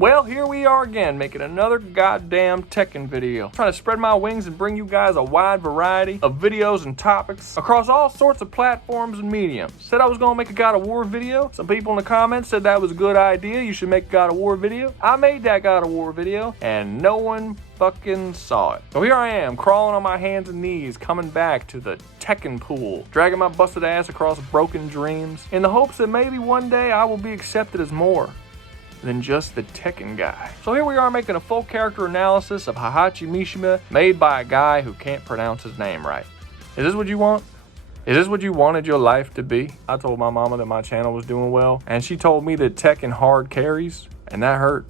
Well, here we are again, making another goddamn Tekken video. Trying to spread my wings and bring you guys a wide variety of videos and topics across all sorts of platforms and mediums. Said I was gonna make a God of War video. Some people in the comments said that was a good idea, you should make a God of War video. I made that God of War video, and no one fucking saw it. So here I am, crawling on my hands and knees, coming back to the Tekken pool, dragging my busted ass across broken dreams, in the hopes that maybe one day I will be accepted as more than just the Tekken guy. So here we are making a full character analysis of Heihachi Mishima, made by a guy who can't pronounce his name right. Is this what you want? Is this what you wanted your life to be? I told my mama that my channel was doing well, and she told me that Tekken hard carries, and that hurt.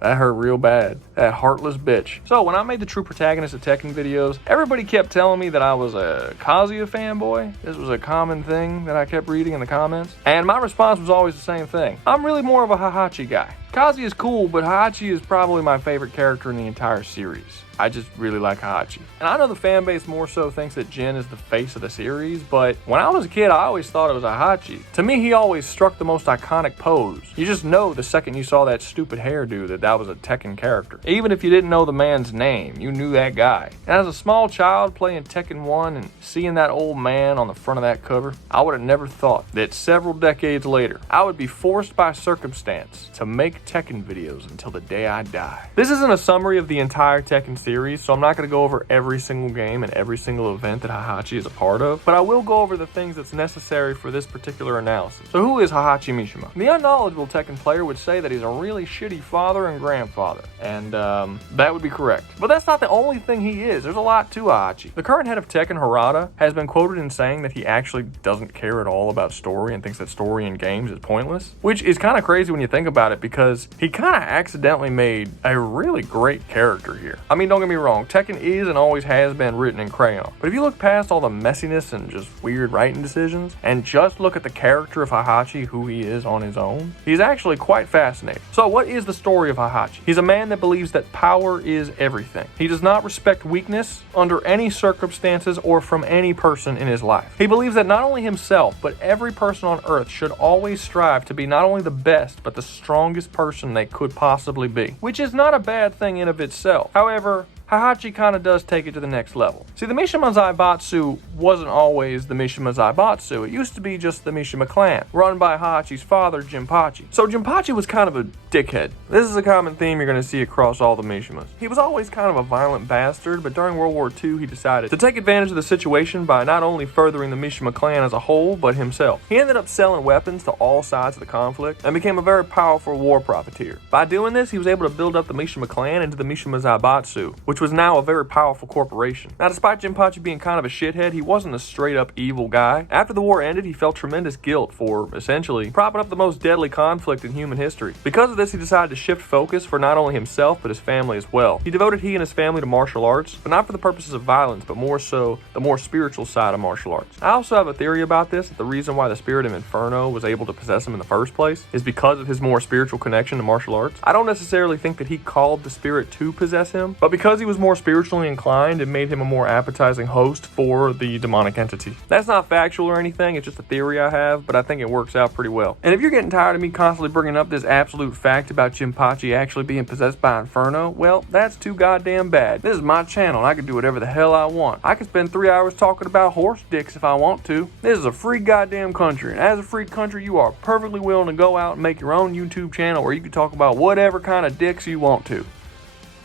That hurt real bad. That heartless bitch. So when I made the true protagonist of Tekken videos, everybody kept telling me that I was a Kaza fanboy. This was a common thing that I kept reading in the comments. And my response was always the same thing. I'm really more of a Heihachi guy. Kaza is cool, but Heihachi is probably my favorite character in the entire series. I just really like Heihachi. And I know the fan base more so thinks that Jin is the face of the series, but when I was a kid, I always thought it was Heihachi. To me, he always struck the most iconic pose. You just know the second you saw that stupid hairdo that was a Tekken character. Even if you didn't know the man's name, you knew that guy. And as a small child playing Tekken 1 and seeing that old man on the front of that cover, I would have never thought that several decades later, I would be forced by circumstance to make Tekken videos until the day I die. This isn't a summary of the entire Tekken series, so I'm not going to go over every single game and every single event that Heihachi is a part of, but I will go over the things that's necessary for this particular analysis. So who is Heihachi Mishima? The unknowledgeable Tekken player would say that he's a really shitty father and grandfather, and that would be correct. But that's not the only thing he is. There's a lot to Heihachi. The current head of Tekken, Rouga, has been quoted in saying that he actually doesn't care at all about story and thinks that story in games is pointless, which is kind of crazy when you think about it, because he kind of accidentally made a really great character here. I mean, don't get me wrong, Tekken is and always has been written in crayon. But if you look past all the messiness and just weird writing decisions, and just look at the character of Heihachi, who he is on his own, he's actually quite fascinating. So what is the story of Heihachi? He's a man that believes that power is everything. He does not respect weakness under any circumstances or from any person in his life. He believes that not only himself, but every person on earth should always strive to be not only the best, but the strongest person they could possibly be, which is not a bad thing in of itself. However, Heihachi kind of does take it to the next level. See, the Mishima Zaibatsu wasn't always the Mishima Zaibatsu. It used to be just the Mishima clan, run by Heihachi's father, Jinpachi. So Jinpachi was kind of a dickhead. This is a common theme you're going to see across all the Mishimas. He was always kind of a violent bastard, but during World War II, he decided to take advantage of the situation by not only furthering the Mishima clan as a whole, but himself. He ended up selling weapons to all sides of the conflict and became a very powerful war profiteer. By doing this, he was able to build up the Mishima clan into the Mishima Zaibatsu, which was now a very powerful corporation. Now, despite Jinpachi being kind of a shithead, he wasn't a straight up evil guy. After the war ended, he felt tremendous guilt for, essentially, propping up the most deadly conflict in human history. Because of this, he decided to shift focus for not only himself, but his family as well. He and his family to martial arts, but not for the purposes of violence, but more so the more spiritual side of martial arts. I also have a theory about this, that the reason why the spirit of Inferno was able to possess him in the first place is because of his more spiritual connection to martial arts. I don't necessarily think that he called the spirit to possess him, but because he was more spiritually inclined, it made him a more appetizing host for the demonic entity. That's not factual or anything, it's just a theory I have, but I think it works out pretty well. And if you're getting tired of me constantly bringing up this absolute fact about Jinpachi actually being possessed by Inferno, well, that's too goddamn bad. This is my channel, and I can do whatever the hell I want. I can spend 3 hours talking about horse dicks if I want to. This is a free goddamn country, and as a free country, you are perfectly willing to go out and make your own YouTube channel where you can talk about whatever kind of dicks you want to.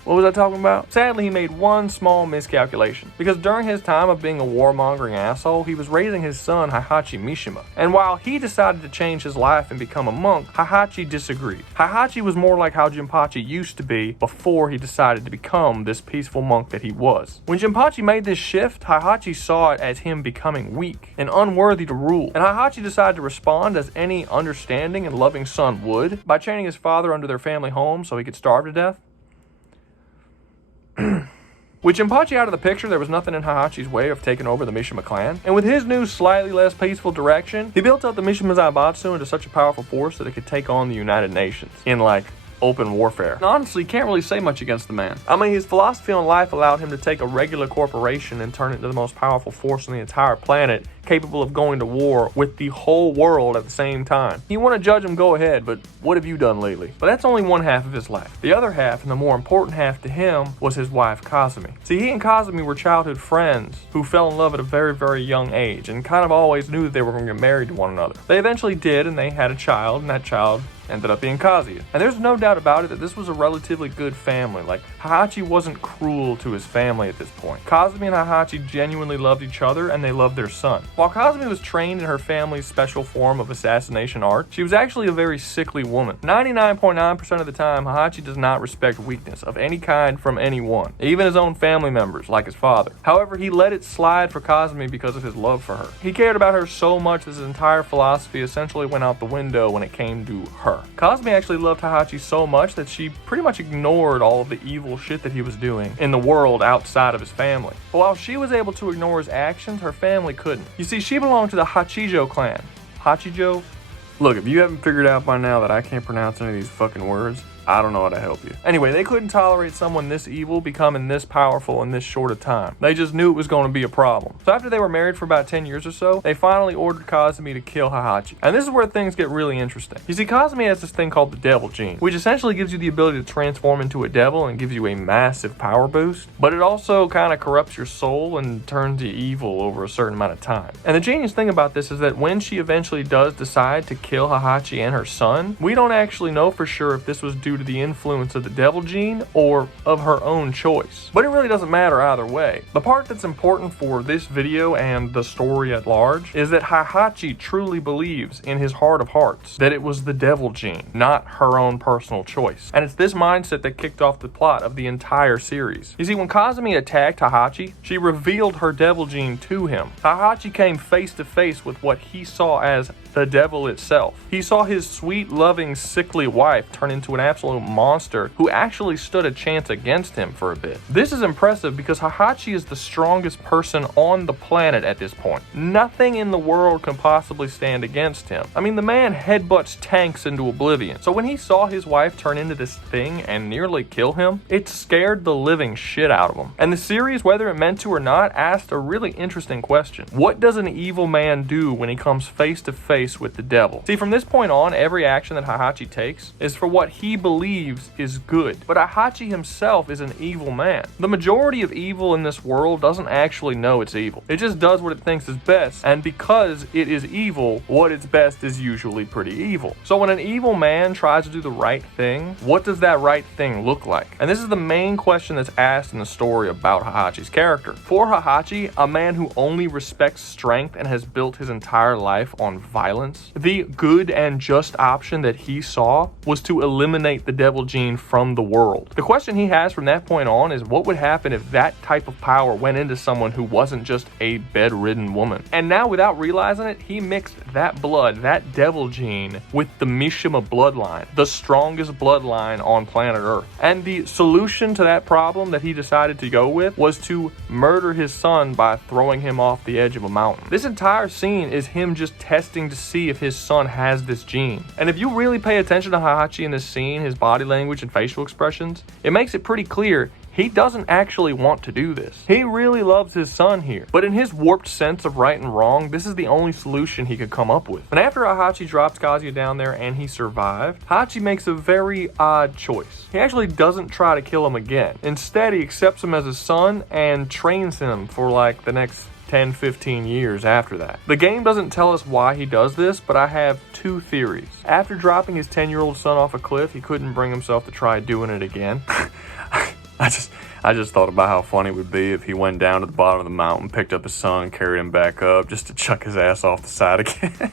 What was I talking about? Sadly, he made one small miscalculation, because during his time of being a warmongering asshole, he was raising his son Heihachi Mishima. And while he decided to change his life and become a monk, Heihachi disagreed. Heihachi was more like how Jinpachi used to be before he decided to become this peaceful monk that he was. When Jinpachi made this shift, Heihachi saw it as him becoming weak and unworthy to rule. And Heihachi decided to respond as any understanding and loving son would, by chaining his father under their family home so he could starve to death. With Jinpachi out of the picture, there was nothing in Heihachi's way of taking over the Mishima clan, and with his new, slightly less peaceful direction, he built up the Mishima Zaibatsu into such a powerful force that it could take on the United Nations in, like, open warfare. And honestly, can't really say much against the man. I mean, his philosophy on life allowed him to take a regular corporation and turn it into the most powerful force on the entire planet capable of going to war with the whole world at the same time. You want to judge him, go ahead, but what have you done lately? But that's only one half of his life. The other half, and the more important half to him, was his wife Kazumi. See, he and Kazumi were childhood friends who fell in love at a very, very young age and kind of always knew that they were going to get married to one another. They eventually did, and they had a child, and that child ended up being Kazuya. And there's no doubt about it that this was a relatively good family. Like, Heihachi wasn't cruel to his family at this point. Kazumi and Heihachi genuinely loved each other, and they loved their son. While Kazumi was trained in her family's special form of assassination art, she was actually a very sickly woman. 99.9% of the time, Heihachi does not respect weakness of any kind from anyone, even his own family members, like his father. However, he let it slide for Kazumi because of his love for her. He cared about her so much that his entire philosophy essentially went out the window when it came to her. Kazumi actually loved Heihachi so much that she pretty much ignored all of the evil shit that he was doing in the world outside of his family. But while she was able to ignore his actions, her family couldn't. You see, she belonged to the Hachijo clan. Hachijo? Look, if you haven't figured out by now that I can't pronounce any of these fucking words, I don't know how to help you. Anyway, they couldn't tolerate someone this evil becoming this powerful in this short a time. They just knew it was going to be a problem. So after they were married for about 10 years or so, they finally ordered Kazumi to kill Heihachi. And this is where things get really interesting. You see, Kazumi has this thing called the devil gene, which essentially gives you the ability to transform into a devil and gives you a massive power boost, but it also kind of corrupts your soul and turns you evil over a certain amount of time. And the genius thing about this is that when she eventually does decide to kill Heihachi and her son, we don't actually know for sure if this was due to the influence of the devil gene or of her own choice. But it really doesn't matter either way. The part that's important for this video and the story at large is that Heihachi truly believes in his heart of hearts that it was the devil gene, not her own personal choice. And it's this mindset that kicked off the plot of the entire series. You see, when Kazumi attacked Heihachi, she revealed her devil gene to him. Heihachi came face to face with what he saw as the devil itself. He saw his sweet, loving, sickly wife turn into an absolute monster who actually stood a chance against him for a bit. This is impressive because Heihachi is the strongest person on the planet at this point. Nothing in the world can possibly stand against him. I mean, the man headbutts tanks into oblivion. So when he saw his wife turn into this thing and nearly kill him, it scared the living shit out of him. And the series, whether it meant to or not, asked a really interesting question. What does an evil man do when he comes face to face with the devil? See, from this point on, every action that Heihachi takes is for what he believes is good. But Heihachi himself is an evil man. The majority of evil in this world doesn't actually know it's evil. It just does what it thinks is best, and because it is evil, what is best is usually pretty evil. So when an evil man tries to do the right thing, what does that right thing look like? And this is the main question that's asked in the story about Heihachi's character. For Heihachi, a man who only respects strength and has built his entire life on violence, the good and just option that he saw was to eliminate the devil gene from the world. The question he has from that point on is what would happen if that type of power went into someone who wasn't just a bedridden woman? And now, without realizing it, he mixed that blood, that devil gene, with the Mishima bloodline, the strongest bloodline on planet Earth. And the solution to that problem that he decided to go with was to murder his son by throwing him off the edge of a mountain. This entire scene is him just testing to see if his son has this gene. And if you really pay attention to Heihachi in this scene, his body language and facial expressions, it makes it pretty clear he doesn't actually want to do this. He really loves his son here, but in his warped sense of right and wrong, this is the only solution he could come up with. And after Heihachi drops Kazuya down there and he survived, Heihachi makes a very odd choice. He actually doesn't try to kill him again. Instead, he accepts him as his son and trains him for like the next 10-15 years after that. The game doesn't tell us why he does this, but I have two theories. After dropping his 10-year-old son off a cliff, he couldn't bring himself to try doing it again. I just thought about how funny it would be if he went down to the bottom of the mountain, picked up his son, carried him back up just to chuck his ass off the side again.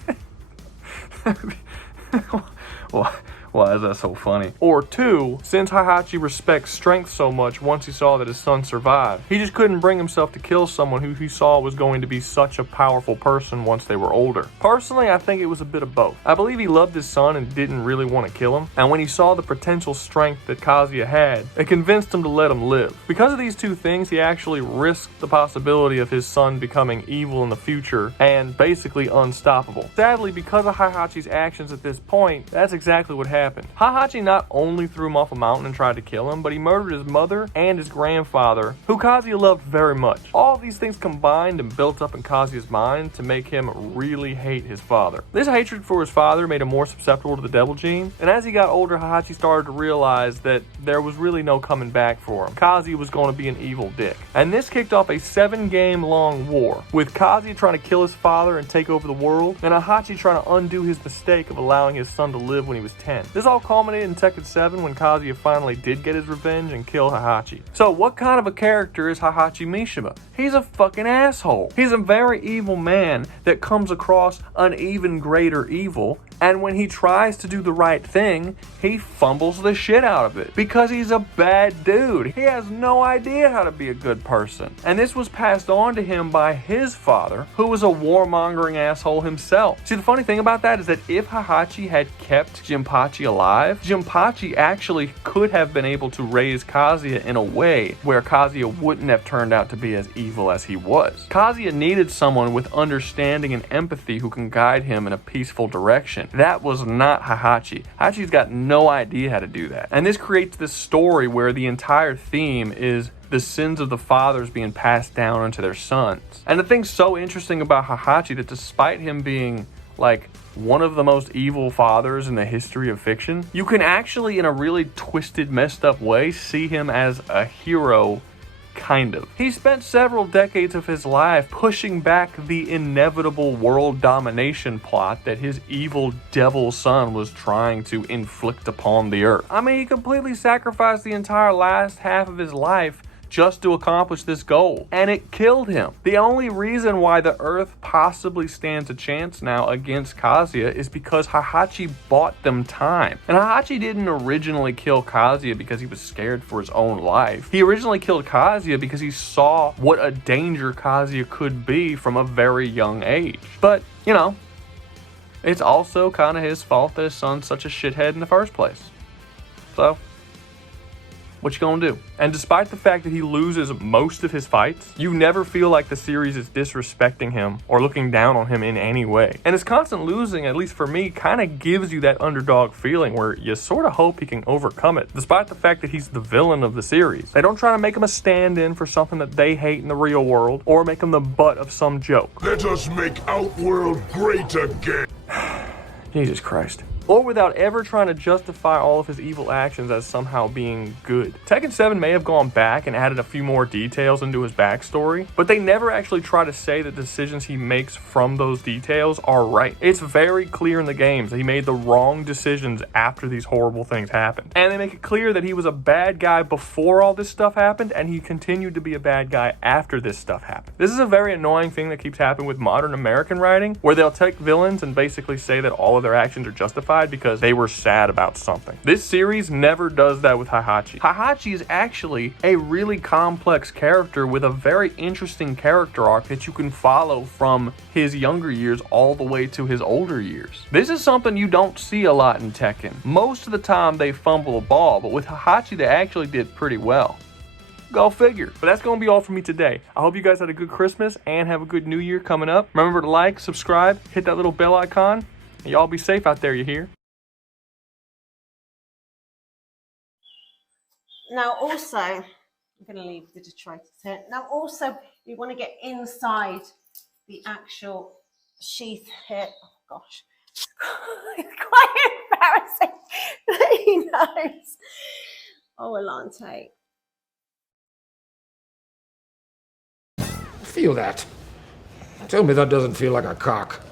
Why is that so funny? Or two, since Heihachi respects strength so much once he saw that his son survived, he just couldn't bring himself to kill someone who he saw was going to be such a powerful person once they were older. Personally, I think it was a bit of both. I believe he loved his son and didn't really want to kill him, and when he saw the potential strength that Kazuya had, it convinced him to let him live. Because of these two things, he actually risked the possibility of his son becoming evil in the future and basically unstoppable. Sadly, because of Heihachi's actions at this point, that's exactly what happened happened. Heihachi not only threw him off a mountain and tried to kill him, but he murdered his mother and his grandfather, who Kazuya loved very much. All of these things combined and built up in Kazuya's mind to make him really hate his father. This hatred for his father made him more susceptible to the devil gene, and as he got older, Heihachi started to realize that there was really no coming back for him. Kazuya was going to be an evil dick. And this kicked off a 7-game long war, with Kazuya trying to kill his father and take over the world, and Heihachi trying to undo his mistake of allowing his son to live when he was 10. This all culminated in Tekken 7 when Kazuya finally did get his revenge and kill Heihachi. So what kind of a character is Heihachi Mishima? He's a fucking asshole. He's a very evil man that comes across an even greater evil, and when he tries to do the right thing, he fumbles the shit out of it because he's a bad dude. He has no idea how to be a good person. And this was passed on to him by his father, who was a warmongering asshole himself. See, the funny thing about that is that if Heihachi had kept Jinpachi alive, Jinpachi actually could have been able to raise Kazuya in a way where Kazuya wouldn't have turned out to be as evil as he was. Kazuya needed someone with understanding and empathy who can guide him in a peaceful direction. That was not Heihachi. Heihachi's got no idea how to do that. And this creates this story where the entire theme is the sins of the fathers being passed down onto their sons. And the thing's so interesting about Heihachi that despite him being like one of the most evil fathers in the history of fiction, you can actually, in a really twisted, messed up way, see him as a hero. Kind of. He spent several decades of his life pushing back the inevitable world domination plot that his evil devil son was trying to inflict upon the earth. I mean, he completely sacrificed the entire last half of his life just to accomplish this goal, and it killed him. The only reason why the Earth possibly stands a chance now against Kazuya is because Heihachi bought them time. And Heihachi didn't originally kill Kazuya because he was scared for his own life. He originally killed Kazuya because he saw what a danger Kazuya could be from a very young age. But, you know, it's also kind of his fault that his son's such a shithead in the first place. So, what you gonna do? And despite the fact that he loses most of his fights, you never feel like the series is disrespecting him or looking down on him in any way. And his constant losing, at least for me, kind of gives you that underdog feeling where you sort of hope he can overcome it, despite the fact that he's the villain of the series. They don't try to make him a stand-in for something that they hate in the real world or make him the butt of some joke. Let us make Outworld great again. Jesus Christ. Or without ever trying to justify all of his evil actions as somehow being good. Tekken 7 may have gone back and added a few more details into his backstory, but they never actually try to say the decisions he makes from those details are right. It's very clear in the games that he made the wrong decisions after these horrible things happened. And they make it clear that he was a bad guy before all this stuff happened, and he continued to be a bad guy after this stuff happened. This is a very annoying thing that keeps happening with modern American writing, where they'll take villains and basically say that all of their actions are justified because they were sad about something. This series never does that with Heihachi. Heihachi is actually a really complex character with a very interesting character arc that you can follow from his younger years all the way to his older years. This is something you don't see a lot in Tekken. Most of the time they fumble the ball, but with Heihachi they actually did pretty well. Go figure. But that's going to be all for me today. I hope you guys had a good Christmas and have a good New Year coming up. Remember to like, subscribe, hit that little bell icon. And y'all be safe out there, you hear? Now also, I'm going to leave the detritus here. Now also, you want to get inside the actual sheath here. Oh gosh, it's quite embarrassing that he knows. Oh, Alante. Feel that. Tell me that doesn't feel like a cock.